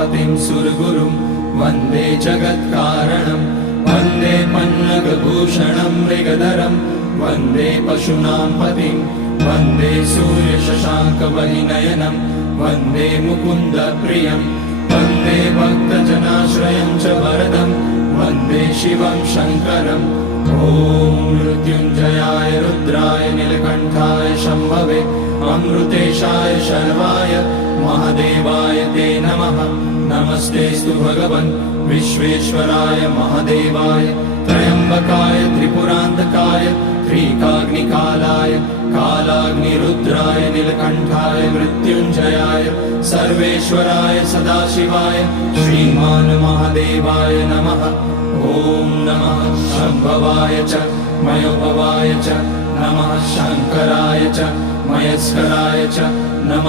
उमापतिं सुरगुरुं वन्दे जगत्कारणं वन्दे पन्नगभूषणं मृगधरं वन्दे पशूनां पतिं वन्दे सूर्यशशाङ्कवहिनयनं वन्दे मुकुन्दप्रियं वन्दे भक्तजनाश्रयं च वरदं वन्दे शिवं शङ्करम् ॐ मृत्युञ्जयाय रुद्राय नीलकण्ठाय शम्भवे अमृतेशाय शर्वाय महादेवाय ते नमः। नमस्तेस्तु भगवन् विश्वेश्वराय महादेवाय त्र्यम्बकाय त्रिपुरान्तकाय त्रिकाग्निकालाय कालाग्निरुद्राय नीलकण्ठाय मृत्युञ्जयाय सर्वेश्वराय सदाशिवाय श्रीमान् महादेवाय नमः। ॐ नमः शम्भवाय च मयोभवाय च नमः शङ्कराय च मयस्कराय च नमः।